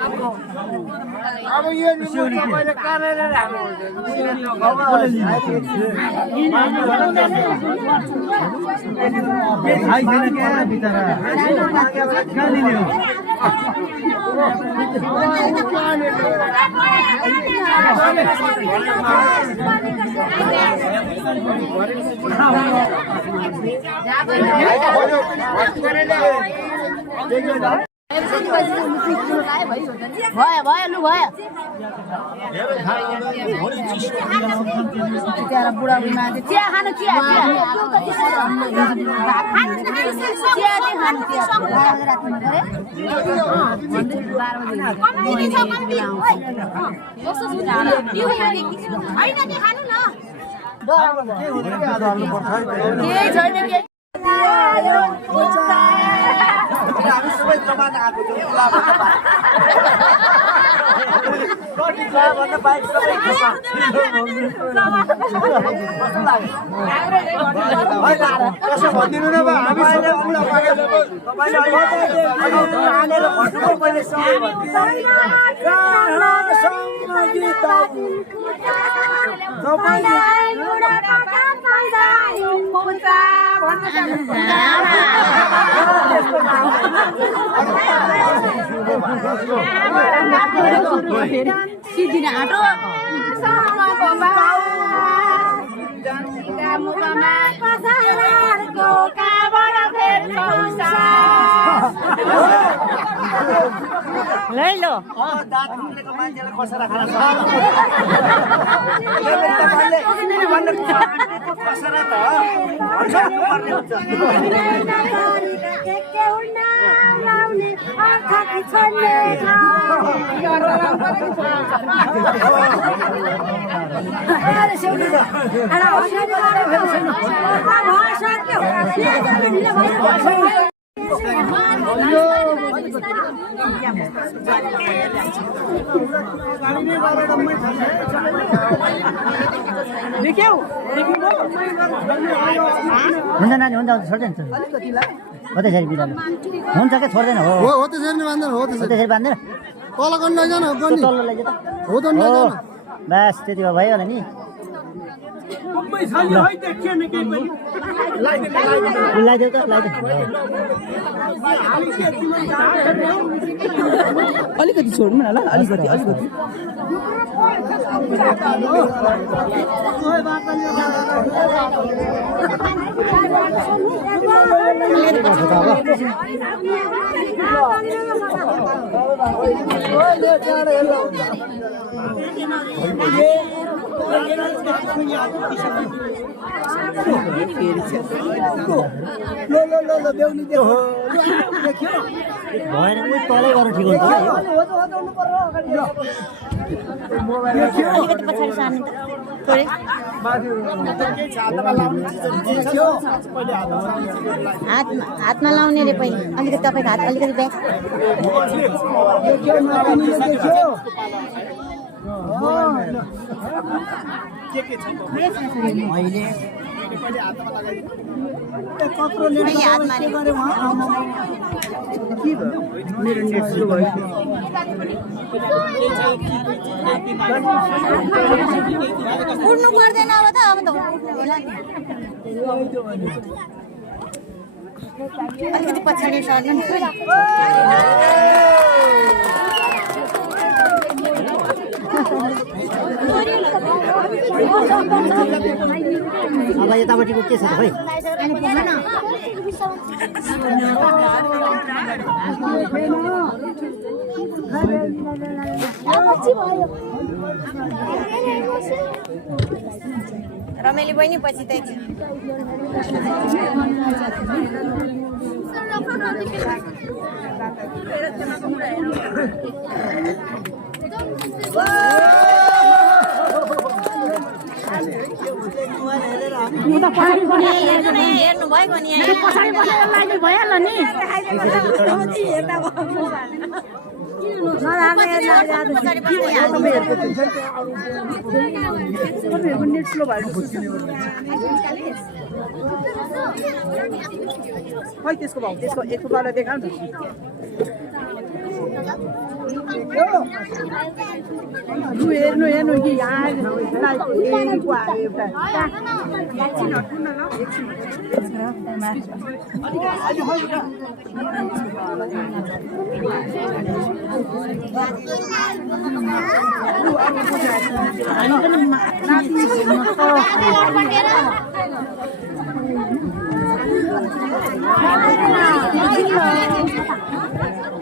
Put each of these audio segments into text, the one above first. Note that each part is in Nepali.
अब यो मैले कानेर भयो लु भयो बुढा बुढी मान्छे चिया खानु चिया हामी सबै जमाना आएको छौँ बाइक सबै कसो भनिदिनु न हामी सबै बुढा पाकेको आनेर भन्नुभयो मैले सबै सिद्धिन आँटो लैलो दाँत उम्लेको मान्छेलाई कसेर खान हुन्छ नानी हुन्छ छोड्दैन हो त्यसरी बिरालो हुन्छ क्या छोड्दैन हो त्यसरी नै बाँध्दैन हो त्यसरी बाँध्दैन तल गर्न लैजान तल्लो लैजा त हो त लैजान बस त्यति भए भयो होला नि लगाइदेऊ त अलिकति छोड्नु न ल अलिकति भएन तलै गर्नु ठिक हुन्छ अलिकति पछाडि सार्ने त थोरै हातमा लाउने रे पहिला अलिकति तपाईँको हात अलिकति ब्याक उड्नु पर्दैन अब त अलिकति पछाडि सर्नु अब यतापट्टिको के छ त भाइ रमेली बहिनी पछि त हेर्नु भएको नि भइहाल्यो नि त्यसको भाउ त्यसको 112 देखाउ न हेर्नु हेर्नु कि यहाँ हेरेको आयो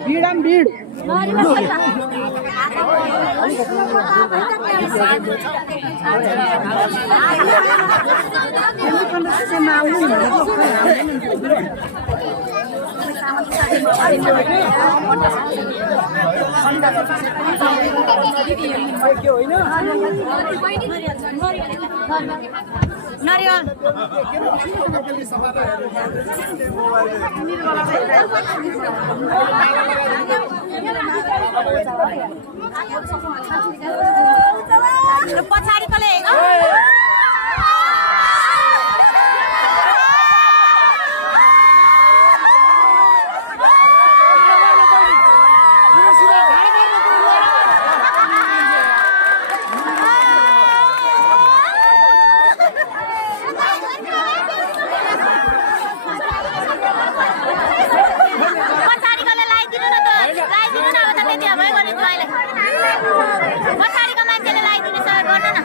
एउटा भीड नरिवल पछाडि कसले पछाडिको मान्छेले लगाइदिनु सहयोग गर्नु न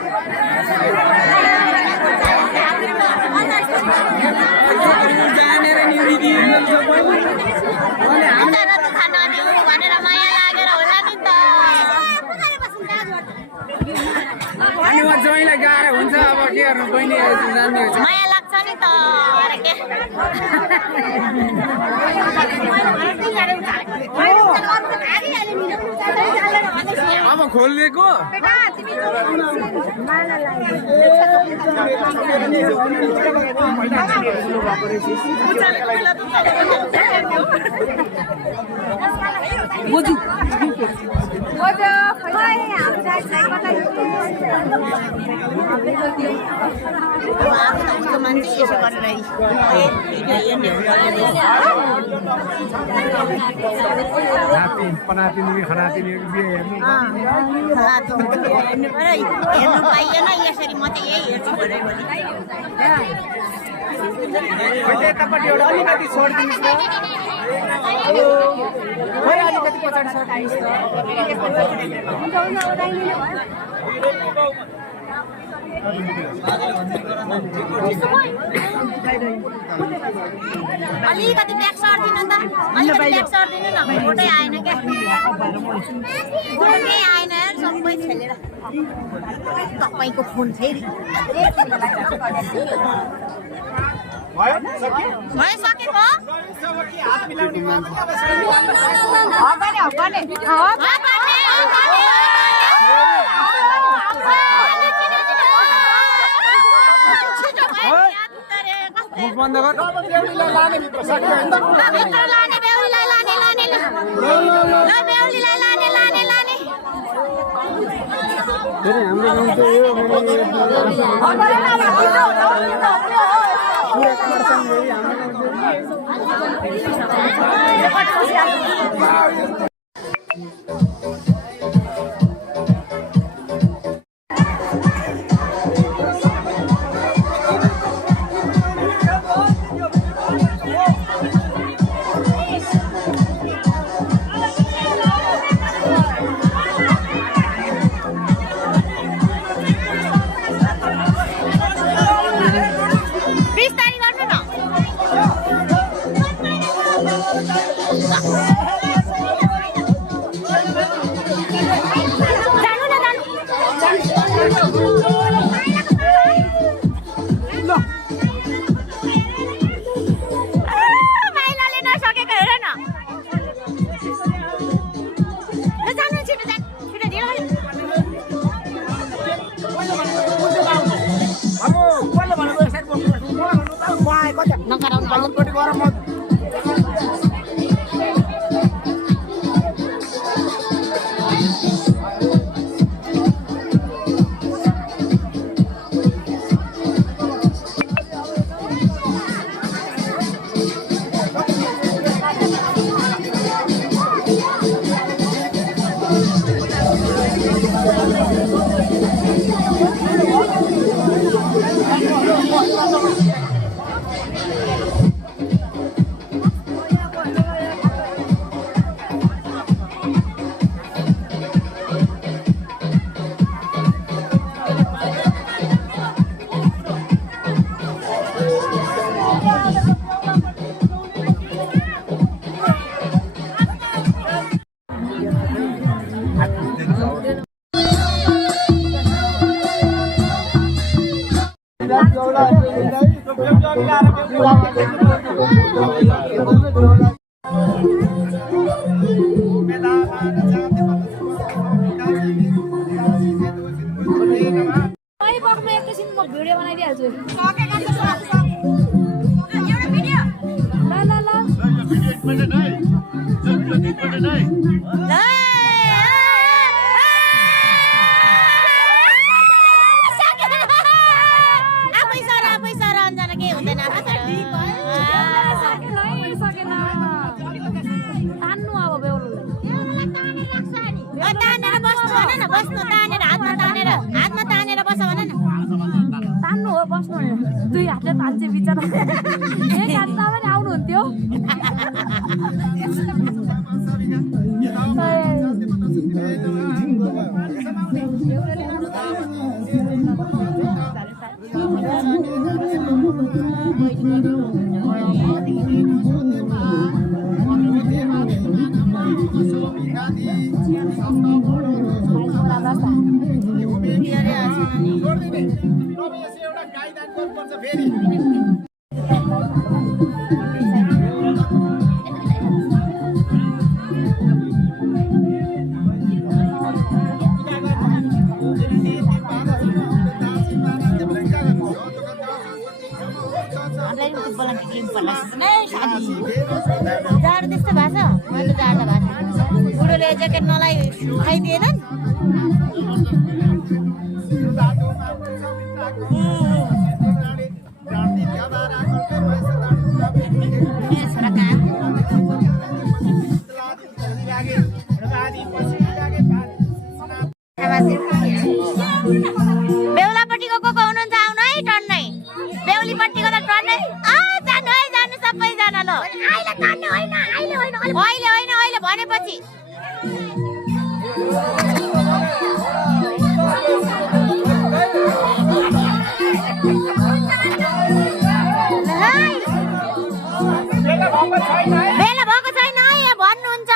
खान भनेर माया लागेर होला नि त हुन्छ अब के गर्नु बहिनी माया लाग्छ नि त अब खोलिदिएको हेर्नु पाइएन यसरी म चाहिँ यही हेर्छु भनेर यतापट्टि एउटा अलिकति छोडिदिनुहोस् न अलिकति पछाडि अलिकति ब्याक सर्दिनु त अलिकति ब्याक सर्दिनु न फोटै आएन क्या फोटै आएन सबै छेलेर तपाईँको फोन फेरि भइसकेको बन्द गर लाने बेहुलीलाई लाने भिडियो बनाइदिइहाल्छु एउटा भिडियो ल आफै सर अन्जना के हुँदैन तानेर बस्नु भन न बस्नु तानेर हातमा तानेर बस भन न तान्नु हो बस्नु दुई हातले तान्छे बिचरा एक हातमा पनि आउनुहुन्थ्यो जाडो त्यस्तो भएको छ मैले त जाडो भएको छ बुढोले ज्याकेट नलाई खाइदिएनन् मेरो छोरा बेहुलापट्टिको को हुनुहुन्छ आउनु है टन्नै बेहुलीपट्टिको त टन्नै जानु है जानु सबैजना ल अहिले होइन भनेपछि बेला भएको छैन यहाँ भन्नुहुन्छ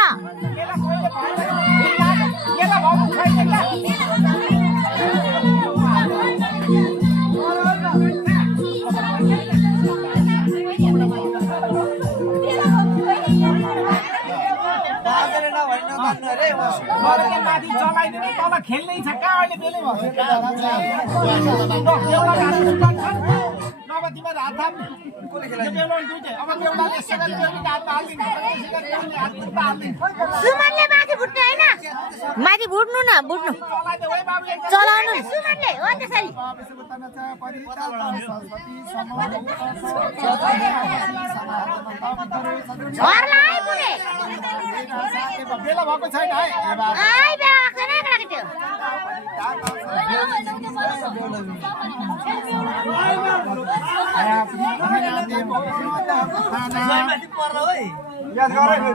खेल्नै छ कहाँ अहिले बेलै सुमनले माथि भुट्नु होइन माथि भुट्नु न भुट्नु चलाउनु सुमनले हो त्यसरी घरलाई पुगे बेला भएको छैन है आइ बेला लाग्दैन एकरा त्यो याद गरे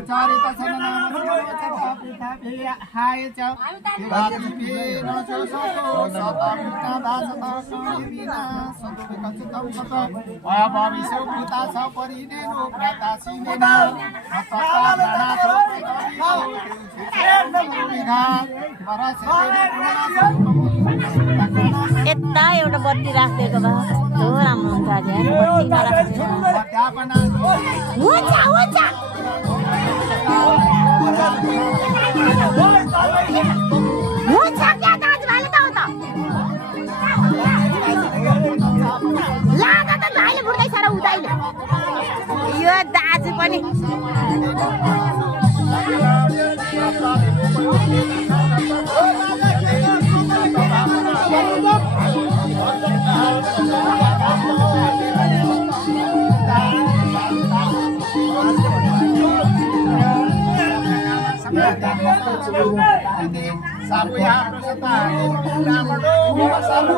यता एउटा बत्ती राखिदिएको भए कस्तो राम्रो हुन्छ यो दाजु पनि Sapu yang bersetar, nama sapu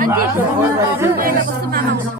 Anjing.